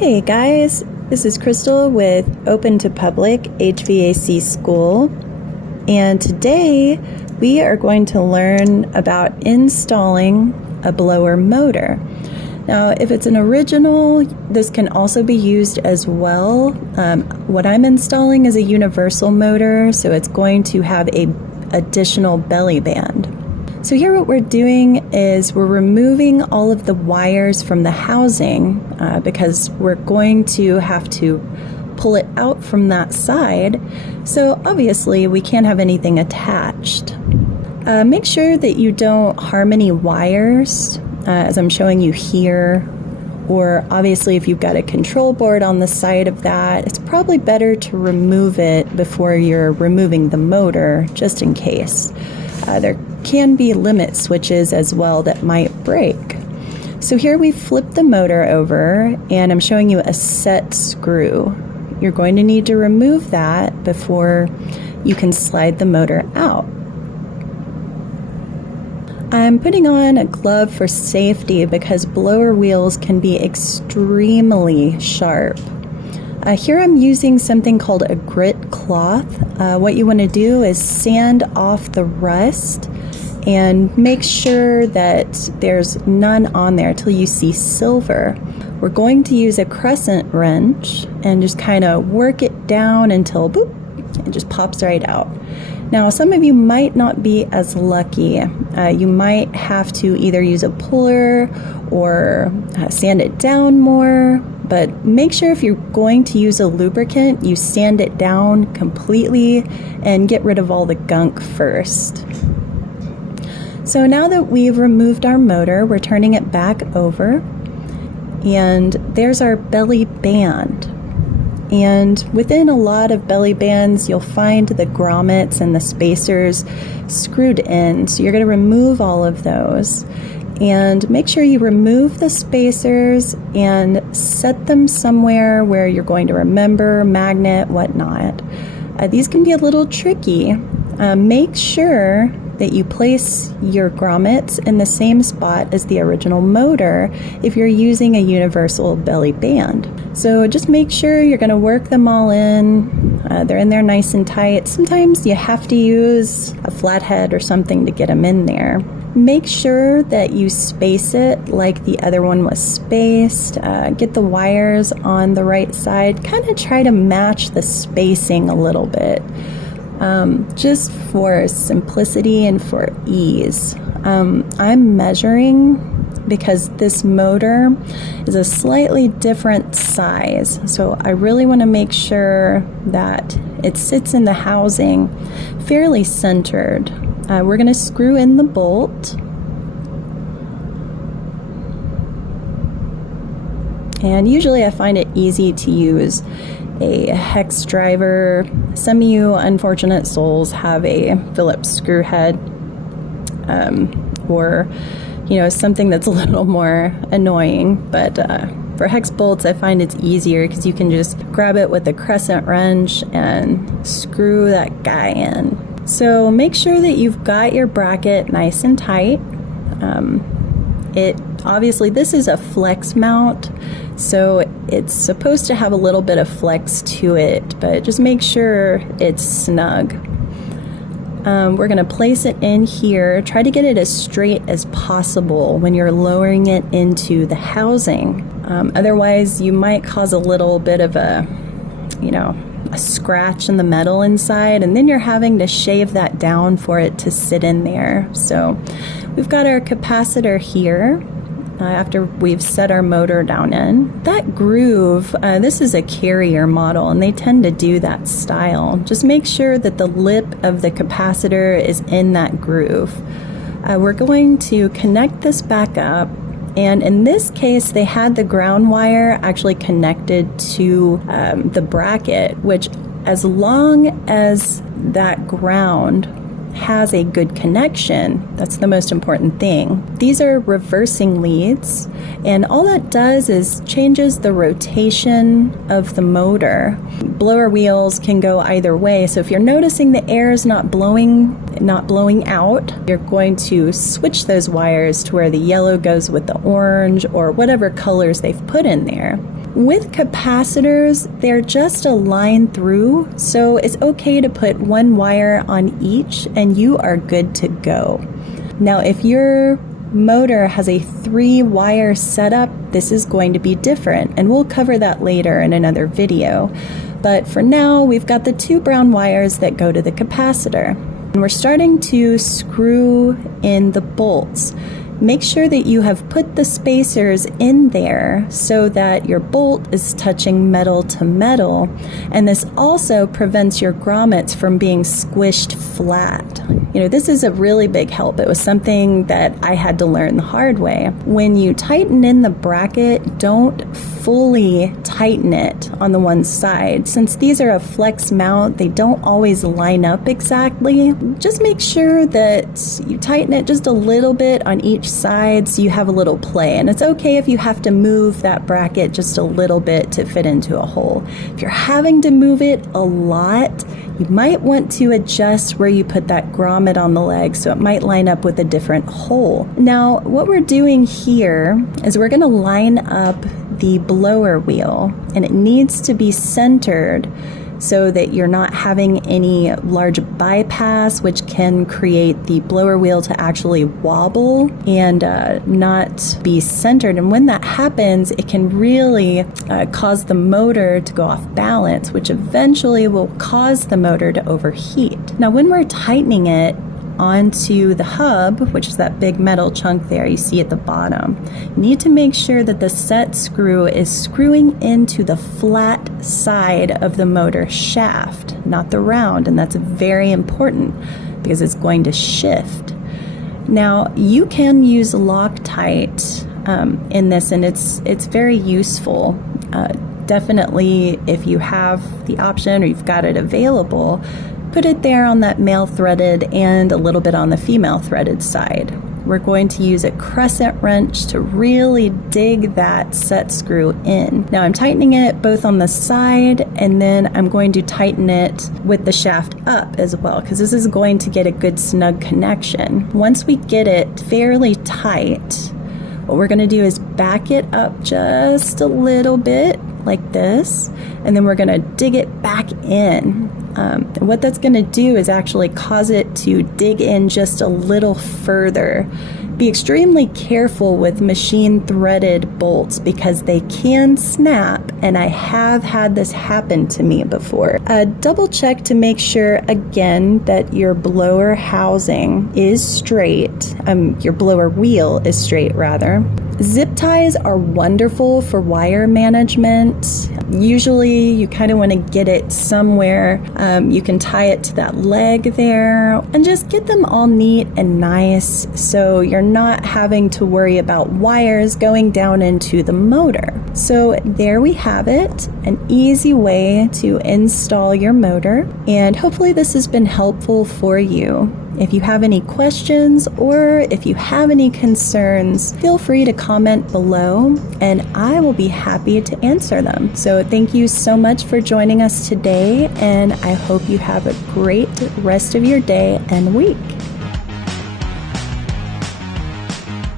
Hey guys, this is Crystal with Open to Public HVAC School, and today we are going to learn about installing a blower motor. Now, if it's an original, this can also be used as well. What I'm installing is a universal motor, so it's going to have an additional belly band. So here what we're doing is we're removing all of the wires from the housing because we're going to have to pull it out from that side. So obviously we can't have anything attached. Make sure that you don't harm any wires as I'm showing you here, or obviously if you've got a control board on the side of that, it's probably better to remove it before you're removing the motor, just in case. There can be limit switches as well that might break. So here we flip the motor over and I'm showing you a set screw. You're going to need to remove that before you can slide the motor out. I'm putting on a glove for safety because blower wheels can be extremely sharp. Here I'm using something called a grit cloth. What you want to do is sand off the rust and make sure that there's none on there till you see silver. We're going to use a crescent wrench and just kind of work it down until boop, it just pops right out. Now, some of you might not be as lucky. You might have to either use a puller or sand it down more, but make sure if you're going to use a lubricant, you sand it down completely and get rid of all the gunk first. So now that we've removed our motor, we're turning it back over, and there's our belly band. And within a lot of belly bands, you'll find the grommets and the spacers screwed in. So you're going to remove all of those and make sure you remove the spacers and set them somewhere where you're going to remember, magnet, whatnot. These can be a little tricky. Make sure that you place your grommets in the same spot as the original motor if you're using a universal belly band. So just make sure you're going to work them all in. They're in there nice and tight. Sometimes you have to use a flathead or something to get them in there. Make sure that you space it like the other one was spaced. Get the wires on the right side. Kind of try to match the spacing a little bit. Just for simplicity and for ease. I'm measuring because this motor is a slightly different size, so I really want to make sure that it sits in the housing fairly centered. We're going to screw in the bolt, and usually I find it easy to use a hex driver. Some of you unfortunate souls have a Phillips screw head, or something that's a little more annoying, but for hex bolts I find it's easier because you can just grab it with a crescent wrench and screw that guy in. So make sure that you've got your bracket nice and tight. Obviously this is a flex mount, so it's supposed to have a little bit of flex to it, but just make sure it's snug. We're going to place it in here. Try to get it as straight as possible when you're lowering it into the housing. Otherwise you might cause a little bit of a scratch in the metal inside, and then you're having to shave that down for it to sit in there. So we've got our capacitor here. After we've set our motor down in. That groove, this is a carrier model and they tend to do that style. Just make sure that the lip of the capacitor is in that groove. We're going to connect this back up, and in this case they had the ground wire actually connected to the bracket, which as long as that ground has a good connection, that's the most important thing. These are reversing leads, and all that does is changes the rotation of the motor. Blower wheels can go either way, so if you're noticing the air is not blowing out, you're going to switch those wires to where the yellow goes with the orange or whatever colors they've put in there. With capacitors, they're just a line through, so it's okay to put one wire on each and you are good to go. Now, if your motor has a 3-wire setup, this is going to be different, and we'll cover that later in another video. But for now, we've got the 2 brown wires that go to the capacitor. And we're starting to screw in the bolts. Make sure that you have put the spacers in there so that your bolt is touching metal to metal, and this also prevents your grommets from being squished flat. You know, this is a really big help. It was something that I had to learn the hard way. When you tighten in the bracket, don't fully tighten it on the one side. Since these are a flex mount, they don't always line up exactly. Just make sure that you tighten it just a little bit on each side so you have a little play. And it's okay if you have to move that bracket just a little bit to fit into a hole. If you're having to move it a lot, you might want to adjust where you put that grommet on the leg so it might line up with a different hole. Now, what we're doing here is we're going to line up the blower wheel, and it needs to be centered so that you're not having any large bypass, which can create the blower wheel to actually wobble and not be centered. And when that happens, it can really cause the motor to go off balance, which eventually will cause the motor to overheat. Now, when we're tightening it onto the hub, which is that big metal chunk there you see at the bottom, you need to make sure that the set screw is screwing into the flat side of the motor shaft, not the round, and that's very important because it's going to shift. Now, you can use Loctite in this, and it's very useful. Definitely, if you have the option or you've got it available, put it there on that male threaded and a little bit on the female threaded side. We're going to use a crescent wrench to really dig that set screw in. Now I'm tightening it both on the side, and then I'm going to tighten it with the shaft up as well, because this is going to get a good snug connection. Once we get it fairly tight, what we're going to do is back it up just a little bit like this, and then we're going to dig it back in. What that's going to do is actually cause it to dig in just a little further. Be extremely careful with machine threaded bolts because they can snap, and I have had this happen to me before. Double check to make sure again that your blower housing is straight, your blower wheel is straight rather. Zip ties are wonderful for wire management. Usually you kind of want to get it somewhere. You can tie it to that leg there and just get them all neat and nice so you're not having to worry about wires going down into the motor. So there we have it, an easy way to install your motor, and hopefully this has been helpful for you. If you have any questions or if you have any concerns, feel free to comment below and I will be happy to answer them. So thank you so much for joining us today, and I hope you have a great rest of your day and week.